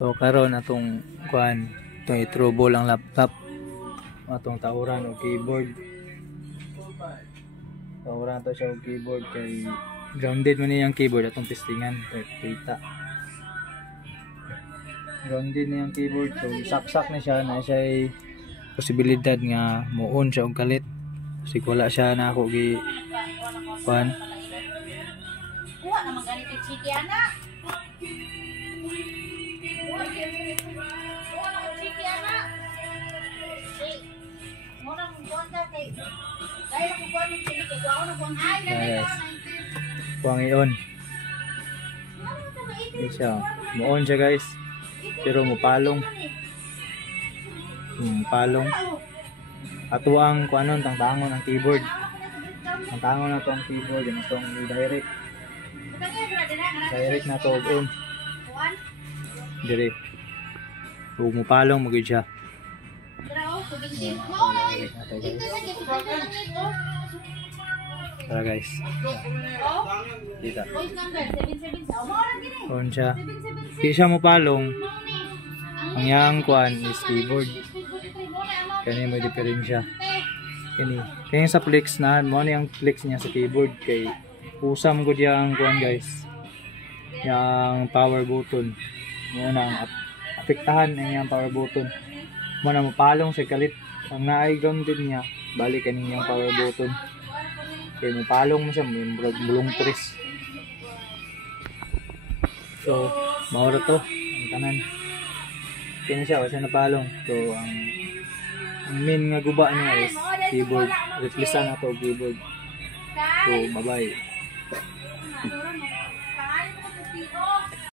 So karon atong kuan, itong i-trouble ang laptop, atong tawuran o keyboard. Tawuran to siya og keyboard kay grounded man niyang keyboard atong testingan kay kita. Grounded niyang keyboard, so saksak na siya na siya posibilidad nga muon siya og kalit. Kasi wala siya na ako gi kuan. Kuha naman ganito chiki ana. Yes. Kuang i-on. Siya. Mo-on siya guys. Pero mupalong. Palong. Ato ang kuanon tangtangon ang keyboard. Tangtangon na to ang keyboard, na to ang direct. Direct na to og on. Direct. Ug mupalong mo gid siya. Tara guys. Kita. On siya. Di siya mupalong. Ang yang kuan is keyboard. Kani may diferensya. Kani sa flex na mo ni ang flex niya sa keyboard kay usam gud yang kuan guys. Yang power button. Mo na ang apektahan ang yang power button. Mo na mapalong sa kalit. Ang naay grounded niya, balik kaning yang power button. Kaya mapalong mo siya, bulong tris. So, maura to, ang tanan. Kaya siya, kasi napalong. So, ang main nga guba niya is keyboard. Replace na to keyboard. So, bye-bye.